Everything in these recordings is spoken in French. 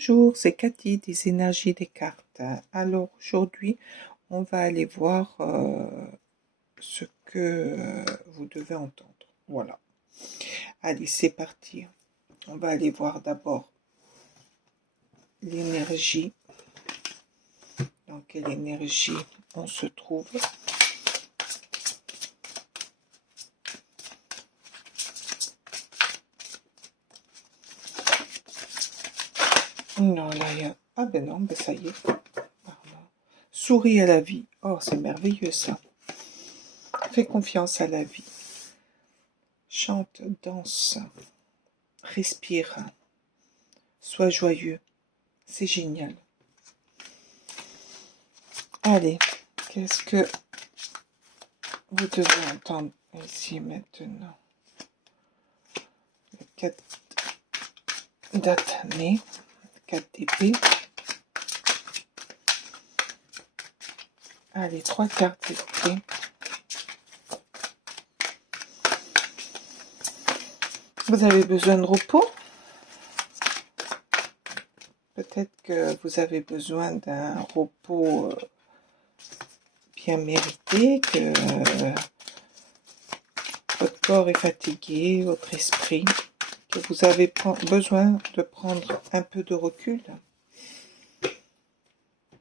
Bonjour, c'est Cathy des énergies des cartes. Alors aujourd'hui, on va aller voir ce que vous devez entendre. Voilà. Allez, c'est parti. On va aller voir d'abord l'énergie. Dans quelle énergie on se trouve. Non, là, il y a... Ah ben non, ben ça y est. Pardon. Souris à la vie. Oh, c'est merveilleux ça. Fais confiance à la vie. Chante, danse, respire. Sois joyeux. C'est génial. Allez, qu'est-ce que vous devez entendre ici maintenant? 4 d'Athénée, 4 d'épée. Allez, 3 cartes d'épée. Vous avez besoin de repos? Peut-être que vous avez besoin d'un repos bien mérité, que votre corps est fatigué, votre esprit, que vous avez besoin de prendre un peu de recul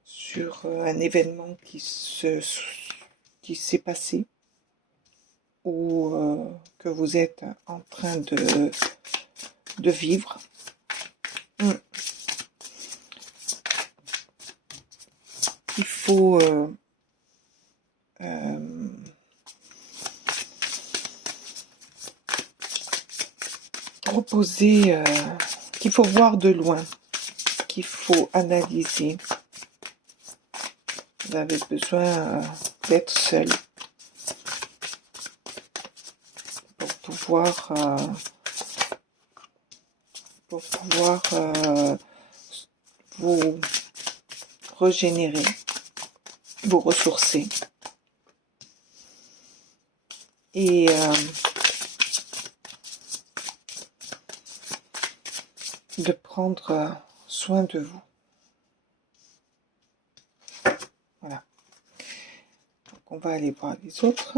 sur un événement qui s'est passé ou que vous êtes en train de vivre. Il faut reposer, qu'il faut voir de loin, qu'il faut analyser. Vous avez besoin d'être seul pour pouvoir vous régénérer, vous ressourcer et de prendre soin de vous. Voilà. Donc on va aller voir les autres.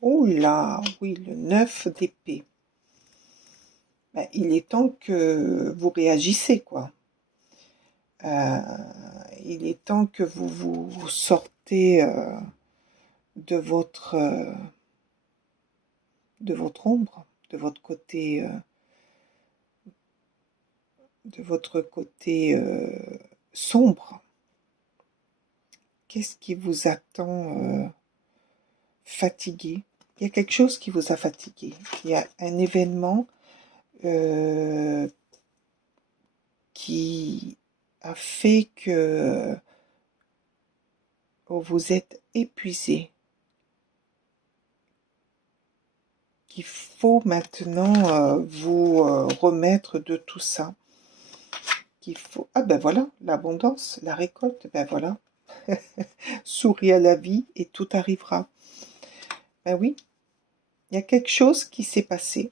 Oh là, oui, le 9 d'épée. Ben, il est temps que vous réagissez, quoi. Il est temps que vous sortez de votre ombre, de votre côté sombre. Qu'est-ce qui vous attend fatigué? Il y a quelque chose qui vous a fatigué. Il y a un événement qui a fait que vous êtes épuisé. Qu'il faut maintenant vous remettre de tout ça. Qu'il faut... Ah ben voilà, l'abondance, la récolte, ben voilà. Souris à la vie et tout arrivera. Ben oui, il y a quelque chose qui s'est passé.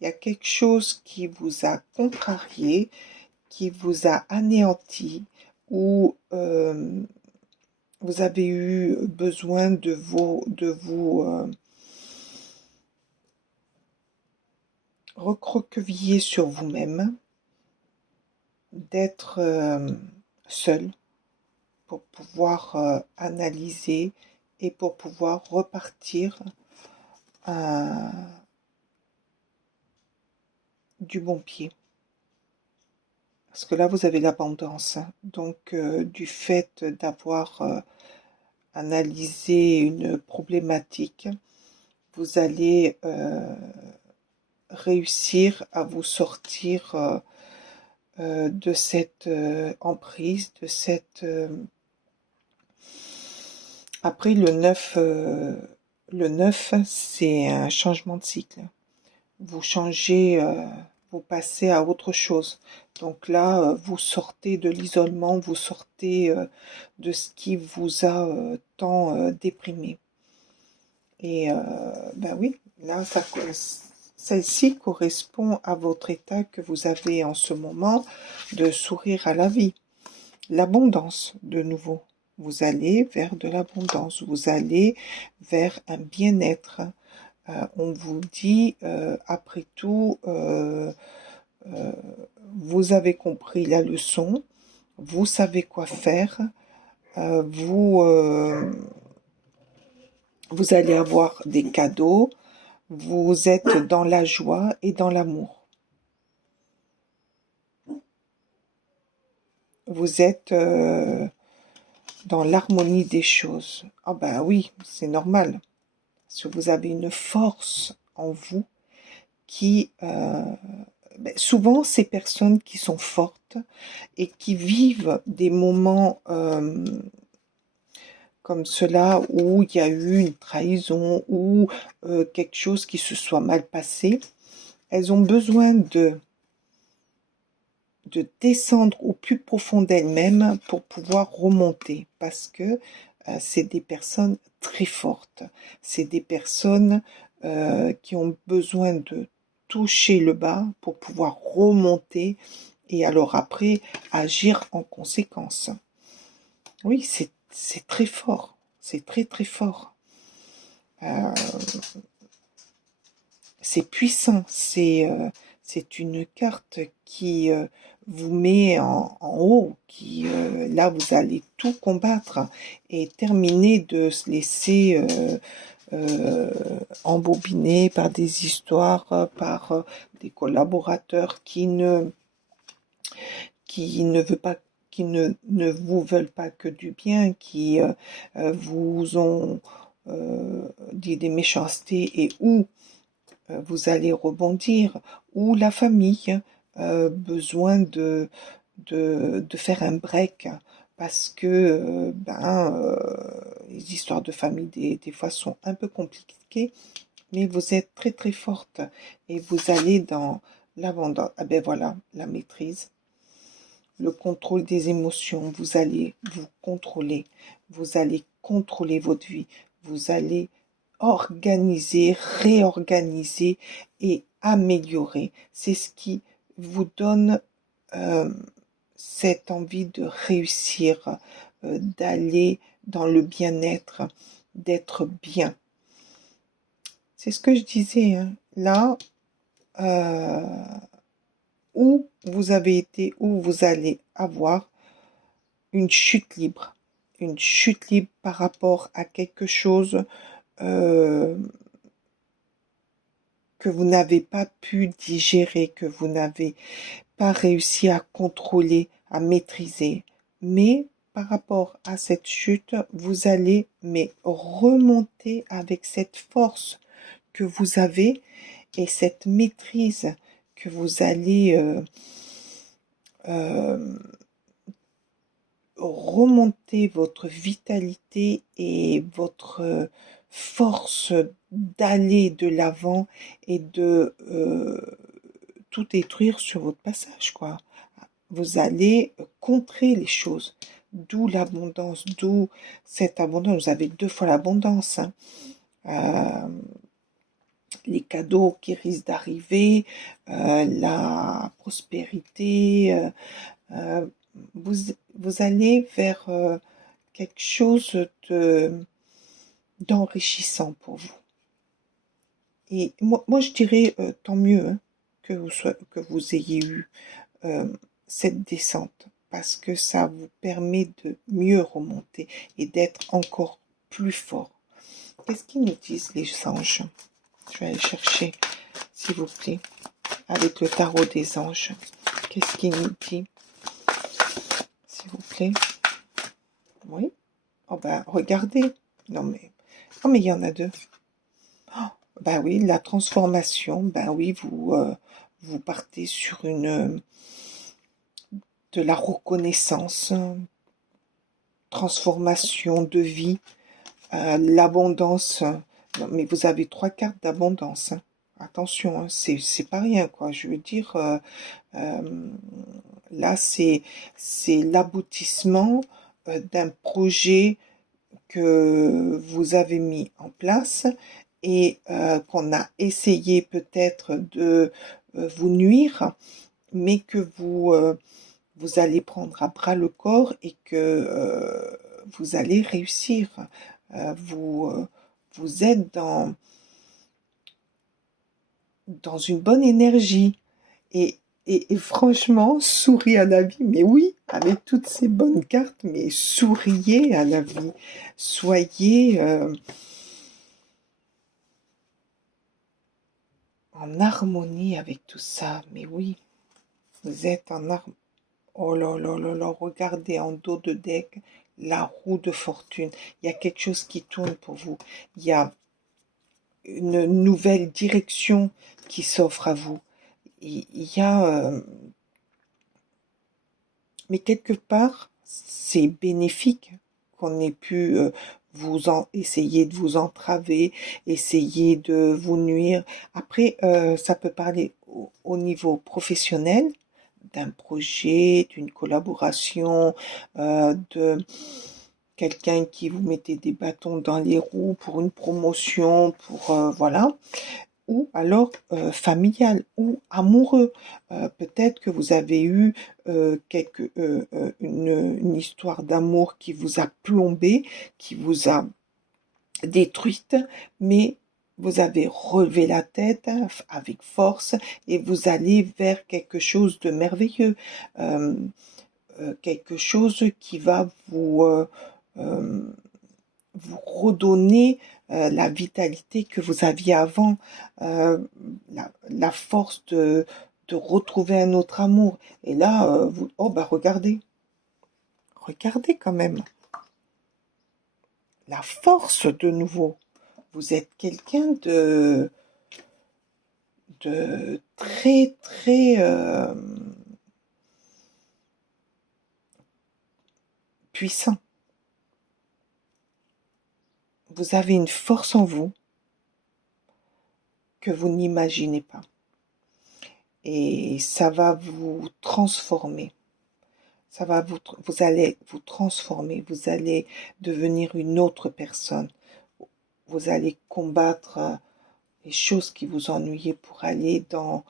Il y a quelque chose qui vous a contrarié, qui vous a anéanti, ou vous avez eu besoin de vous recroqueviller sur vous-même, d'être seul pour pouvoir analyser et pour pouvoir repartir du bon pied. Parce que là, vous avez l'abondance. Donc, du fait d'avoir analysé une problématique, vous allez réussir à vous sortir de cette emprise, de cette... Après, le 9, c'est un changement de cycle. Vous changez, vous passez à autre chose. Donc là, vous sortez de l'isolement, vous sortez de ce qui vous a tant déprimé. Et ben oui, là, Celle-ci correspond à votre état que vous avez en ce moment de sourire à la vie. L'abondance, de nouveau. Vous allez vers de l'abondance, vous allez vers un bien-être. On vous dit, après tout, vous avez compris la leçon, vous savez quoi faire, vous, vous allez avoir des cadeaux, vous êtes dans la joie et dans l'amour. Vous êtes dans l'harmonie des choses. Ah ben oui, c'est normal. Parce que vous avez une force en vous qui... souvent, ces personnes qui sont fortes et qui vivent des moments comme cela où il y a eu une trahison ou quelque chose qui se soit mal passé, elles ont besoin de descendre au plus profond d'elles-mêmes pour pouvoir remonter parce que c'est des personnes très fortes. C'est des personnes qui ont besoin de toucher le bas pour pouvoir remonter et alors après agir en conséquence. Oui, c'est très fort. C'est très très fort. C'est puissant. C'est une carte qui vous met en haut, qui là vous allez tout combattre et terminer de se laisser embobiner par des histoires, par des collaborateurs qui ne veulent pas ne vous veulent pas que du bien, qui vous ont dit des méchancetés et où vous allez rebondir, ou la famille, besoin de faire un break, parce que les histoires de famille des fois sont un peu compliquées, mais vous êtes très très forte et vous allez dans l'abondance. Ah ben voilà, la maîtrise, le contrôle des émotions, vous allez vous contrôler votre vie, vous allez organiser, réorganiser et améliorer. C'est ce qui vous donne cette envie de réussir, d'aller dans le bien-être, d'être bien. C'est ce que je disais, hein. Là, où vous avez été, où vous allez avoir une chute libre. Une chute libre par rapport à quelque chose que vous n'avez pas pu digérer, que vous n'avez pas réussi à contrôler, à maîtriser. Mais par rapport à cette chute, vous allez remonter avec cette force que vous avez et cette maîtrise que vous allez remonter votre vitalité et votre force d'aller de l'avant et de tout détruire sur votre passage, quoi. Vous allez contrer les choses, d'où l'abondance, d'où cette abondance. Vous avez 2 fois l'abondance, hein. Les cadeaux qui risquent d'arriver, la prospérité, vous allez vers quelque chose d'enrichissant pour vous. Et moi je dirais tant mieux, hein, que vous ayez eu cette descente, parce que ça vous permet de mieux remonter et d'être encore plus fort. Qu'est-ce qu'ils nous disent les anges? Je vais aller chercher, s'il vous plaît, avec le tarot des anges. Qu'est-ce qu'il nous dit, s'il vous plaît? Oui. Oh ben, regardez. Non mais, oh mais il y en a 2. Oh, ben oui, la transformation. Ben oui, vous partez sur de la reconnaissance, transformation de vie, l'abondance. Non, mais vous avez 3 cartes d'abondance, hein. Attention, hein, c'est pas rien, quoi. Je veux dire, là, c'est l'aboutissement d'un projet que vous avez mis en place et qu'on a essayé peut-être de vous nuire, mais que vous allez prendre à bras le corps et que vous allez réussir. Vous êtes dans une bonne énergie. Et franchement, souriez à la vie, mais oui, avec toutes ces bonnes cartes, mais souriez à la vie. Soyez en harmonie avec tout ça, mais oui, vous êtes en harmonie. Oh là là là là, regardez en dos de deck la roue de fortune. Il y a quelque chose qui tourne pour vous. Il y a une nouvelle direction qui s'offre à vous. Il y a... mais quelque part, c'est bénéfique qu'on ait pu essayer de vous entraver, essayer de vous nuire. Après, ça peut parler au niveau professionnel, d'un projet, d'une collaboration, de quelqu'un qui vous mettait des bâtons dans les roues pour une promotion, pour voilà, ou alors familial ou amoureux. Peut-être que vous avez eu une histoire d'amour qui vous a plombé, qui vous a détruite, mais vous avez relevé la tête avec force et vous allez vers quelque chose de merveilleux, euh, quelque chose qui va euh, vous redonner la vitalité que vous aviez avant, euh, la force de retrouver un autre amour. Et là, oh bah regardez quand même, la force de nouveau. Vous êtes quelqu'un de très très puissant. Vous avez une force en vous que vous n'imaginez pas. Et ça va vous transformer. Vous allez vous transformer, vous allez devenir une autre personne. Vous allez combattre les choses qui vous ennuyaient pour aller dans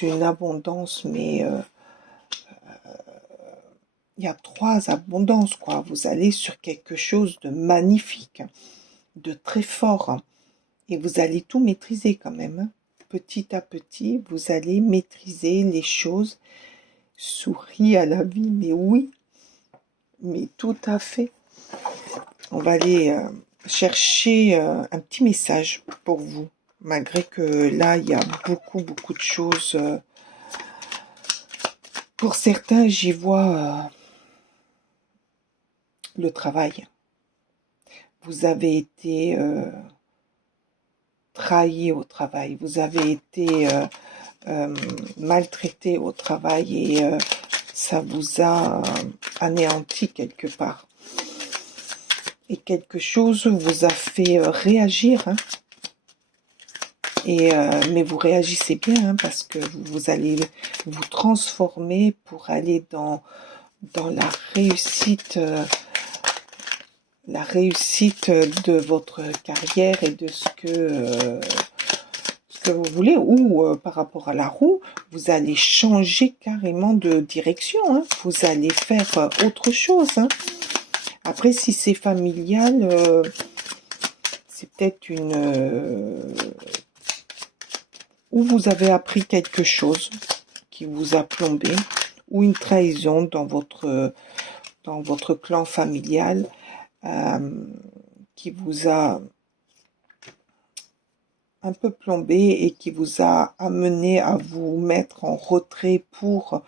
une abondance, mais il y a 3 abondances, quoi. Vous allez sur quelque chose de magnifique, de très fort, et vous allez tout maîtriser quand même. Petit à petit, vous allez maîtriser les choses. Souris à la vie, mais oui, mais tout à fait. On va aller chercher un petit message pour vous, malgré que là, il y a beaucoup de choses. Pour certains, j'y vois le travail. Vous avez été trahi au travail, vous avez été maltraité au travail et ça vous a anéanti quelque part. Et quelque chose vous a fait réagir, hein. Et mais vous réagissez bien, hein, parce que vous allez vous transformer pour aller dans la réussite de votre carrière et de ce que vous voulez, ou par rapport à la roue, vous allez changer carrément de direction, hein. Vous allez faire autre chose, hein. Après, si c'est familial, c'est peut-être où vous avez appris quelque chose qui vous a plombé, ou une trahison dans votre clan familial qui vous a un peu plombé et qui vous a amené à vous mettre en retrait pour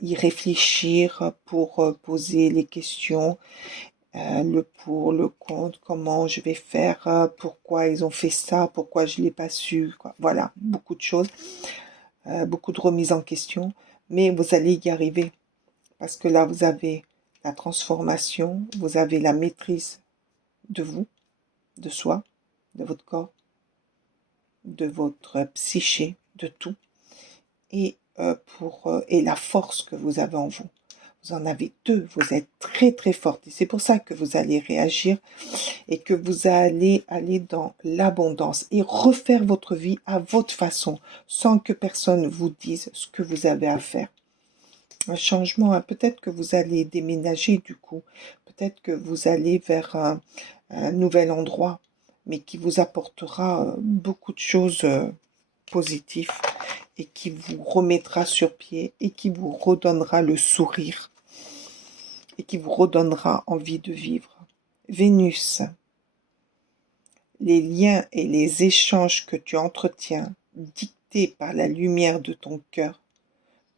y réfléchir, pour poser les questions, le pour, le contre, comment je vais faire, pourquoi ils ont fait ça, pourquoi je ne l'ai pas su, quoi. Voilà, beaucoup de choses, beaucoup de remises en question, mais vous allez y arriver, parce que là, vous avez la transformation, vous avez la maîtrise de vous, de soi, de votre corps, de votre psyché, de tout, et, et la force que vous avez en vous. Vous en avez deux. Vous êtes très très forte. Et c'est pour ça que vous allez réagir et que vous allez aller dans l'abondance et refaire votre vie à votre façon, sans que personne vous dise ce que vous avez à faire. Un changement, hein. Peut-être que vous allez déménager du coup. Peut-être que vous allez vers un nouvel endroit, mais qui vous apportera beaucoup de choses positives et qui vous remettra sur pied et qui vous redonnera le sourire et qui vous redonnera envie de vivre. Vénus, les liens et les échanges que tu entretiens, dictés par la lumière de ton cœur,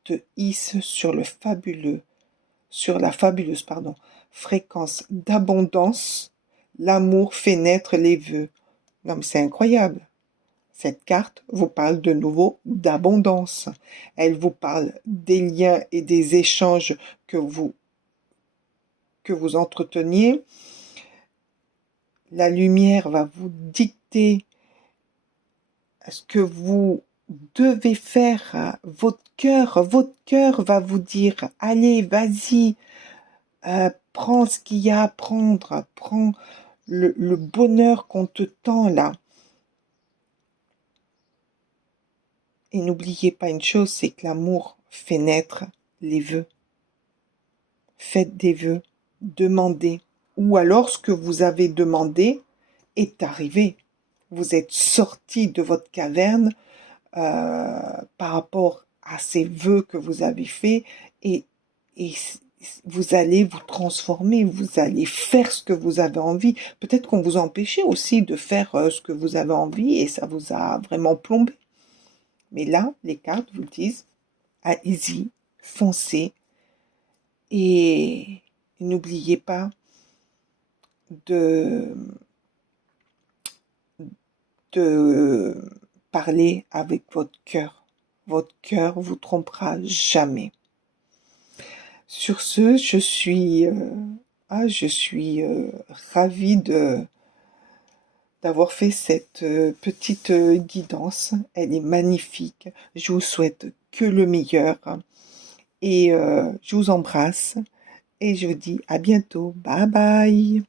te hissent sur la fabuleuse fréquence d'abondance. L'amour fait naître les vœux. Non mais c'est incroyable. Cette carte vous parle de nouveau d'abondance. Elle vous parle des liens et des échanges que vous entreteniez. La lumière va vous dicter ce que vous devez faire. Votre cœur va vous dire, allez, vas-y, prends ce qu'il y a à prendre, prends le bonheur qu'on te tend là. Et n'oubliez pas une chose, c'est que l'amour fait naître les vœux. Faites des vœux, demandez. Ou alors ce que vous avez demandé est arrivé. Vous êtes sorti de votre caverne par rapport à ces vœux que vous avez faits et vous allez vous transformer, vous allez faire ce que vous avez envie. Peut-être qu'on vous empêchait aussi de faire ce que vous avez envie et ça vous a vraiment plombé. Mais là, les cartes vous disent, allez-y, foncez et n'oubliez pas de parler avec votre cœur. Votre cœur vous trompera jamais. Sur ce, je suis ravie d'avoir fait cette petite guidance. Elle est magnifique. Je vous souhaite que le meilleur et je vous embrasse et je vous dis à bientôt. Bye bye.